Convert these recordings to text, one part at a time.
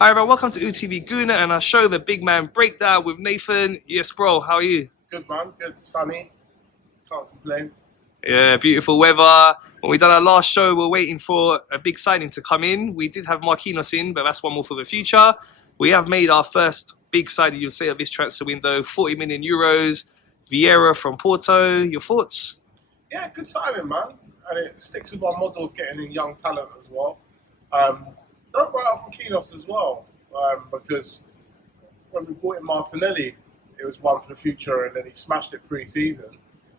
Hi everyone, welcome to UTV Guna and our show, The Big Man Breakdown with Nathan. Yes, bro, how are you? Good man, good, sunny, can't complain. Yeah, beautiful weather. When we done our last show, we're waiting for a big signing to come in. We did have Marquinhos in, but that's one more for the future. We have made our first big signing, you'll say, of this transfer window, 40 million euros. Vieira from Porto. Your thoughts? Yeah, good signing, man. And it sticks with our model of getting in young talent as well. Um, don't write off Marquinhos as well, because when we bought in Martinelli, it was one for the future, and then he smashed it pre-season.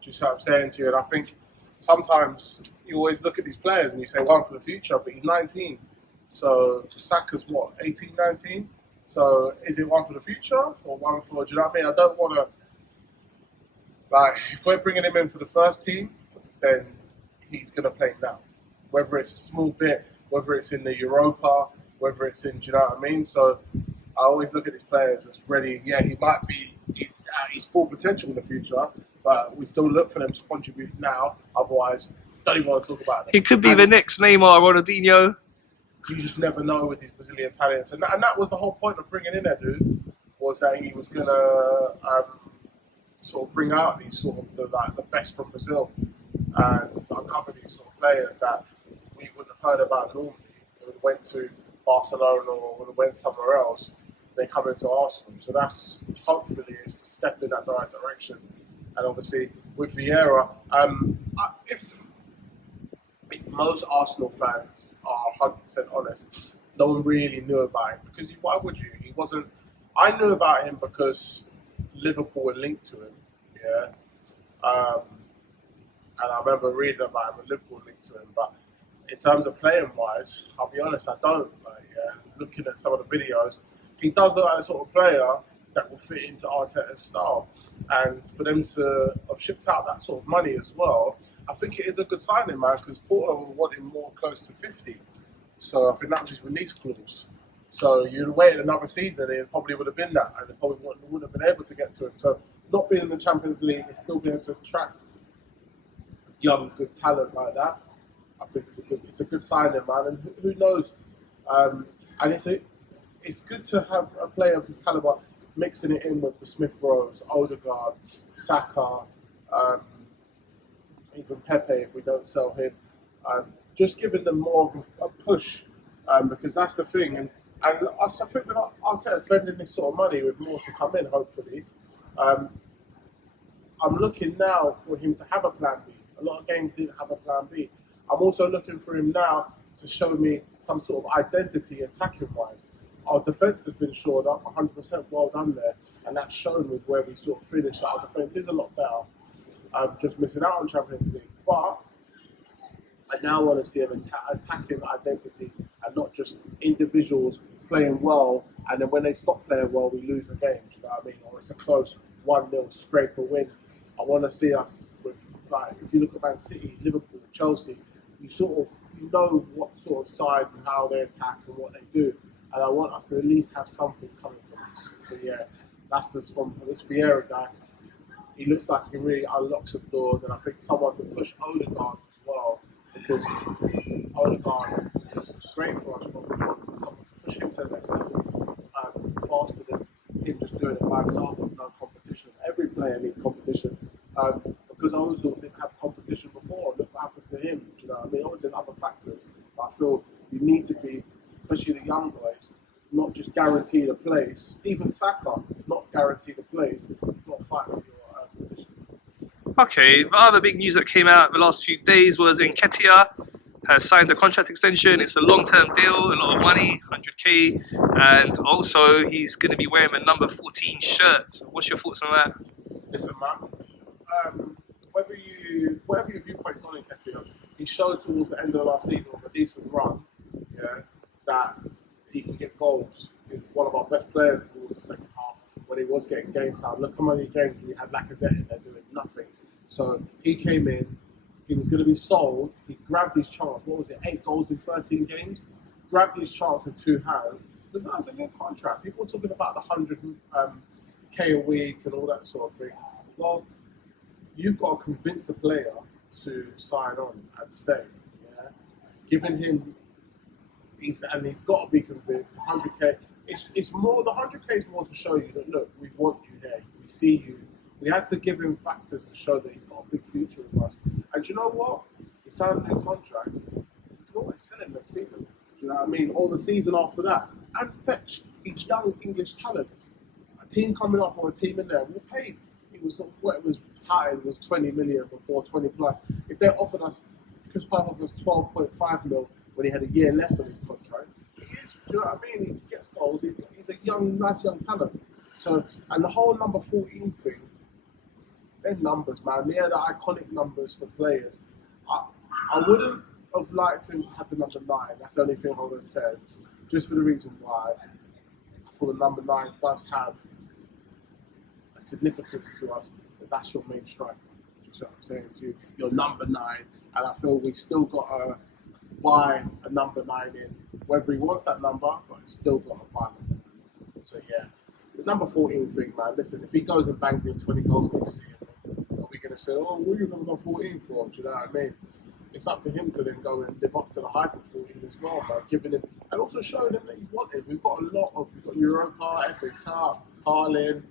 Just what I'm saying to you, and I think sometimes you always look at these players and you say one for the future, but he's 19. So Saka's what, 18, 19? So is it one for the future or one for? Do you know what I mean? I don't want to. Like, if we're bringing him in for the first team, then he's going to play now. Whether it's a small bit, whether it's in the Europa, whether it's in, do you know what I mean? So I always look at these players as ready. Yeah, he might be, he's at his full potential in the future, but we still look for them to contribute now. Otherwise, don't even want to talk about them. He could be the next Neymar, Ronaldinho. You just never know with these Brazilian talents. And that was the whole point of bringing in that dude, was that he was going to sort of bring out these sort of the best from Brazil and uncover these sort of players that we wouldn't have heard about normally. They would have went to Barcelona or would have went somewhere else. They come into Arsenal, so that's hopefully it's a step in that right direction. And obviously with Vieira, if most Arsenal fans are 100% honest, no one really knew about him because why would you? He wasn't. I knew about him because Liverpool were linked to him, yeah. And I remember reading about him and Liverpool linked to him. But in terms of playing wise, I'll be honest, I don't. Looking at some of the videos, he does look like the sort of player that will fit into Arteta's style. And for them to have shipped out that sort of money as well, I think it is a good signing, man, because Porto were wanting more close to 50. So I think that was his release clause. So you'd wait another season, it probably would have been that, and they probably wouldn't have been able to get to him. So not being in the Champions League and still being able to attract young, good talent like that, I think it's a good signing, man. And who knows? And it's good to have a player of his caliber mixing it in with the Smith Rowes, Odegaard, Saka, even Pepe if we don't sell him. Just giving them more of a push, because that's the thing. And I think with Arteta spending this sort of money with more to come in, hopefully, I'm looking now for him to have a plan B. A lot of games didn't have a plan B. I'm also looking for him now to show me some sort of identity attacking-wise. Our defence has been shored up, 100% well done there, and that's shown with where we sort of finished. Our defence is a lot better. Just missing out on Champions League. But I now want to see an attacking identity and not just individuals playing well, and then when they stop playing well, we lose a game. Do you know what I mean? Or it's a close 1-0 scrape a win. I want to see us with, like, if you look at Man City, Liverpool, Chelsea, you know what sort of side and how they attack and what they do. And I want us to at least have something coming from us. So yeah, that's this from this Vieira guy. He looks like he can really unlock some doors, and I think someone to push Odegaard as well, because Odegaard was great for us, but we want someone to push him to the next level faster than him just doing it by himself with no competition. Every player needs competition, because Ozil didn't have competition before. Look what happened to him. Do you know what I mean? Obviously, other factors, but I feel you need to be, especially the young boys, not just guaranteed a place. Even Saka, not guaranteed a place. You've got to fight for your position. Okay, the other big news that came out the last few days was Nketiah has signed a contract extension. It's a long-term deal, a lot of money, 100k, and also he's going to be wearing a number 14 shirt. What's your thoughts on that? Listen, man, whatever your viewpoints on Nketiah, he showed towards the end of the last season with a decent run, yeah, that he can get goals. He's one of our best players towards the second half when he was getting game time. Look how many games we had Lacazette in there doing nothing. So he came in, he was going to be sold, he grabbed his chance. What was it, 8 goals in 13 games? Grabbed his chance with 2 hands. Because that was a good contract. People were talking about the 100k a week and all that sort of thing. Well, you've got to convince a player to sign on and stay. Yeah? Giving him he's got to be convinced. 100k. It's more. The 100k is more to show you that look, we want you here. We see you. We had to give him factors to show that he's got a big future with us. And you know what? He signed a new contract. You can always sell him next season. Do you know what I mean? Or the season after that. And fetch his young English talent. A team coming up or a team in there. We'll pay. It was what it was tied. It was 20 million before 20 plus. If they offered us, because part of us 12.5 mil when he had a year left on his contract, he is. Do you know what I mean? He gets goals. He's a nice young talent. So, and the whole number 14 thing. They're numbers, man. They're the iconic numbers for players. I wouldn't have liked him to have the number 9. That's the only thing I would have said. Just for the reason why I thought the number 9 does have a significance to us. That's your main striker. Just what I'm saying to you. Your number 9. And I feel we still got to buy a number 9 in. Whether he wants that number, but he's still got to buy number 9. So yeah. The number 14 thing, man. Listen, if he goes and bangs in 20 goals next season, are we going to say, oh, what are you number 14 for? Do you know what I mean? It's up to him to then go and live up to the hype of 14 as well, man. Giving him, and also showing him that he's wanted. We've got we've got Europa, FA Cup, Carling,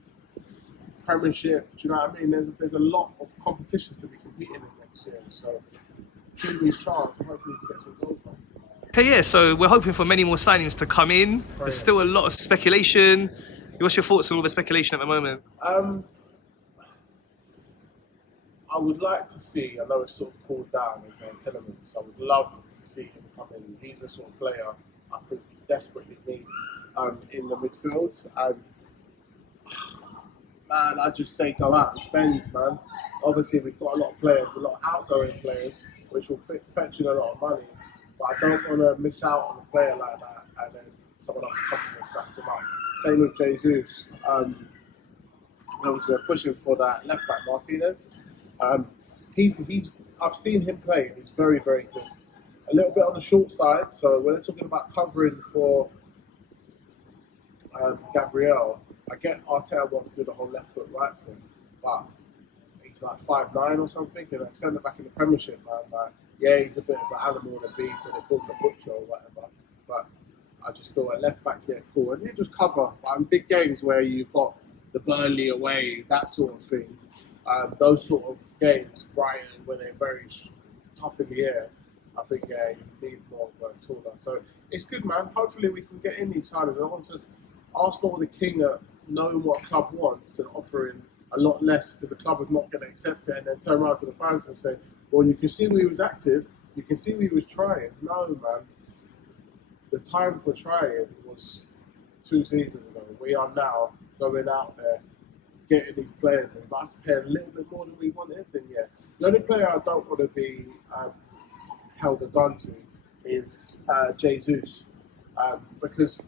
Premiership. Do you know what I mean? There's a lot of competitions to be competing in next year. So, give him his chance and hopefully he can get some goals, man. Okay, yeah, so we're hoping for many more signings to come in. There's still a lot of speculation. What's your thoughts on all the speculation at the moment? I would like to see, I know it's sort of cooled down in certain elements, I would love to see him come in. He's the sort of player I think we desperately need in the midfield. And man, I just say go out and spend, man. Obviously, we've got a lot of players, a lot of outgoing players, which will fetch in a lot of money. But I don't want to miss out on a player like that and then someone else comes in and snaps him up. Same with Jesus. Obviously, we're pushing for that left back Martinez. I've seen him play. He's very, very good. A little bit on the short side. So when they're talking about covering for Gabriel, I get Arteta wants to do the whole left foot, right foot, but he's like 5'9" or something, and I send it back in the Premiership, man. Like, yeah, he's a bit of an animal and a beast, so they call him a butcher or whatever. But I just feel like left back, yeah, cool. And he just cover. Like, in big games where you've got the Burnley away, that sort of thing. Those sort of games, Brighton, where they're very tough in the air, I think, yeah, you need more of a taller. So it's good, man. Hopefully we can get in these signings. I want to Arsenal, the king, at knowing what a club wants and offering a lot less because the club is not going to accept it, and then turn around to the fans and say, well, you can see we was active, you can see we was trying. No, man. The time for trying was 2 seasons ago. We are now going out there, getting these players, and if I have to pay a little bit more than we wanted, then yeah. The only player I don't want to be held a gun to is Jesus, because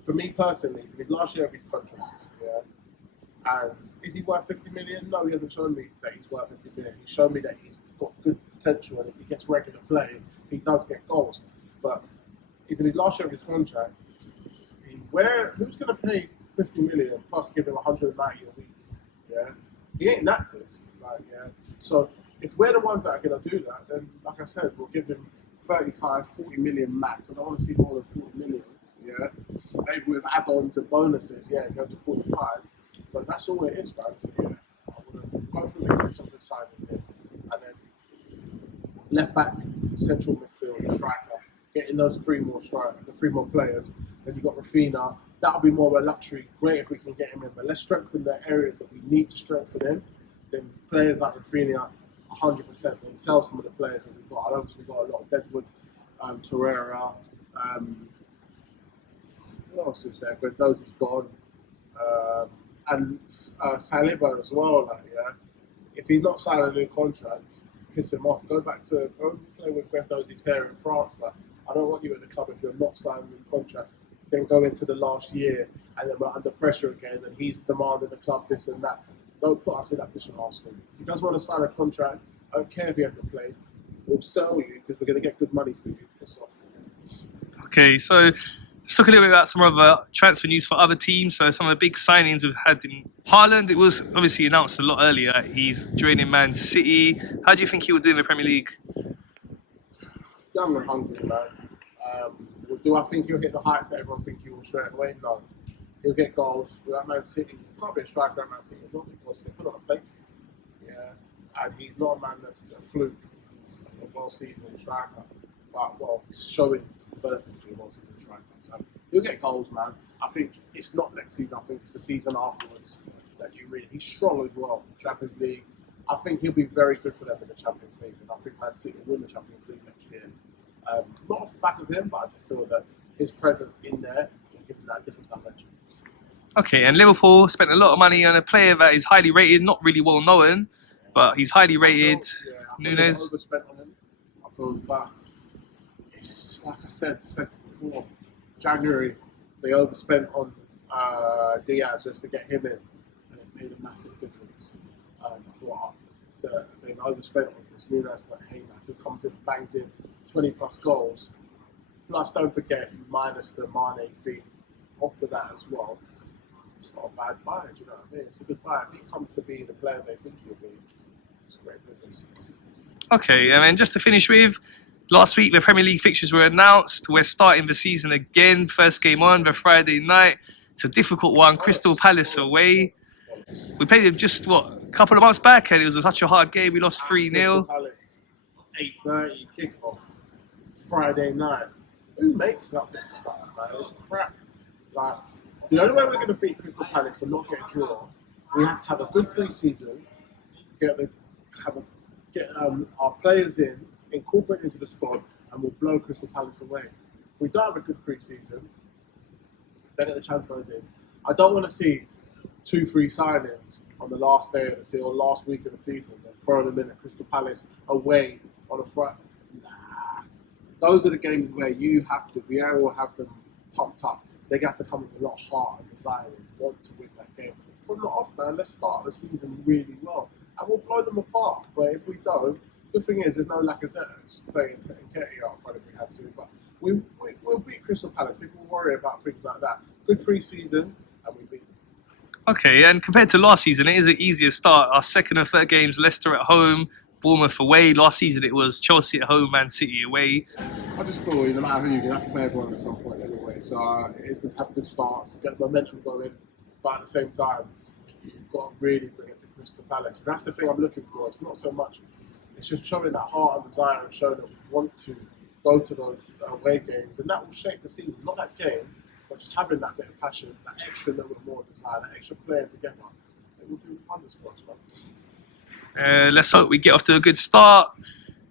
for me personally, it's his last year of his contract, yeah. And is he worth 50 million? No, he hasn't shown me that he's worth 50 million. He's shown me that he's got good potential, and if he gets regular play, he does get goals. But he's in his last year of his contract. Who's going to pay 50 million plus give him 190 a week? Yeah, he ain't that good, right? Yeah. So if we're the ones that are going to do that, then like I said, we'll give him 35, 40 million max. I don't want to see more than 40 million. Yeah, maybe with add-ons and bonuses. Yeah, go to 45. But that's all it is, man. So yeah, I want to hopefully get some good signings in, and then left back, central midfield, striker, getting those three more players. Then you got Rafinha. That'll be more of a luxury. Great if we can get him in, but let's strengthen the areas that we need to strengthen in. Then players like Rafinha, 100%. Then sell some of the players that we've got. Obviously, we've got a lot of Deadwood, Torreira. What else is there? Guendouzi's gone. And Saliba as well. Like, yeah, if he's not signing a new contract, piss him off. Go play with Guendouzi's hair in France. Like, I don't want you at the club if you're not signing a new contract. Then go into the last year and then we're under pressure again, and he's demanding the club this and that. Don't put us in that position, Arsenal. If he does want to sign a contract, I don't care if he hasn't played. We'll sell you because we're going to get good money for you. Piss off. Okay, so let's talk a little bit about some of the transfer news for other teams. So some of the big signings we've had in Haaland. It was obviously announced a lot earlier. He's joining Man City. How do you think he will do in the Premier League? Young and hungry, man. Do I think he'll hit the heights that everyone thinks he will straight away? No. He'll get goals. With that Man City, you can't be a striker at Man City. He'll not get goals. They put on a plate for you. Yeah. And he's not a man that's a fluke. He's a well-seasoned striker. But, well, he's showing his development to be a well-seasoned striker. So he'll get goals, man. I think it's not next season. I think it's the season afterwards that you really... He's strong as well. Champions League. I think he'll be very good for them in the Champions League. And I think Man City will win the Champions League next year. Not off the back of him, but I just feel that his presence in there will give him that different dimension. Okay, and Liverpool spent a lot of money on a player that is highly rated, not really well known, but he's highly rated. I Nunes. they overspent on him. I feel, but it's like I said before. January, they overspent on Diaz just to get him in, and it made a massive difference. I thought they overspent on this Nunes, but hey man, if he comes in, bangs in 20+ goals, plus don't forget you minus the Mane fee off of that as well. It's not a bad buy, do you know what I mean? It's a good buy. If he comes to be the player they think he'll be, it's a great business. Okay, and then just to finish with, last week the Premier League fixtures were announced. We're starting the season again. First game on the Friday night. It's a difficult one. Crystal Palace away. We played them just, a couple of months back, and it was such a hard game. We lost 3-0. 8:30 kickoff Friday night. Who makes up this stuff, man? It's crap. Like, the only way we're going to beat Crystal Palace and not get a draw, we have to have a good pre-season, get our players incorporate into the squad, and we'll blow Crystal Palace away. If we don't have a good pre-season, then get the transfers in. I don't want to see 2-3 signings on the last day of the season or last week of the season and throw them in at Crystal Palace away on a Friday. Nah. Those are the games where you have to, Vieira will have them pumped up. They have to come with a lot of heart and desire and want to win that game. If we're not off, man, let's start the season really well. And we'll blow them apart. But if we don't, the thing is, there's no Lacazette playing Nketiah up front if we had to. But we'll beat Crystal Palace. People worry about things like that. Good pre-season, and we beat them. Okay, and compared to last season, it is an easier start. Our second and third games, Leicester at home, Bournemouth away. Last season, it was Chelsea at home, Man City away. I just feel no matter who, you're going to have to play everyone at some point anyway. So it's going to have good starts, get momentum going. But at the same time, you've got to really bring it to Crystal Palace. And that's the thing I'm looking for. It's not so much, it's just showing that heart and desire and showing that we want to go to those away games. And that will shape the season. Not that game, but just having that bit of passion, that extra little more desire, that extra playing together. It will do wonders for us, man. Let's hope we get off to a good start.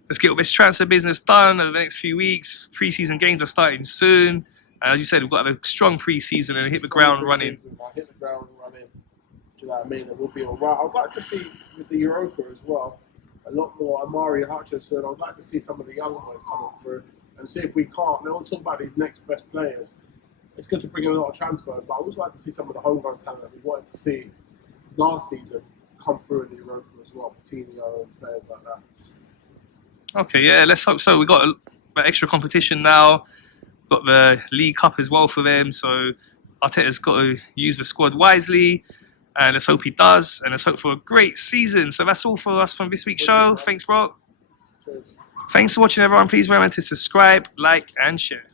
Let's get all this transfer business done over the next few weeks. Pre-season games are starting soon. And as you said, we've got to have a strong pre-season and hit the ground running. I'll hit the ground running. Do you know what I mean? It will be all right. I'd like to see with the Europa as well, a lot more Amari Hutchinson. I'd like to see some of the young boys coming through and see if we can't. They all talk about these next best players. It's good to bring in a lot of transfers, but I always like to see some of the homegrown talent that we wanted to see last season come through in the Europa as well, Coutinho and players like that. Okay, yeah, let's hope so. We've got an extra competition now. We've got the League Cup as well for them, so Arteta's got to use the squad wisely, and let's hope he does, and let's hope for a great season. So that's all for us from this week's show. Thanks, bro. Cheers. Thanks for watching, everyone. Please remember to subscribe, like, and share.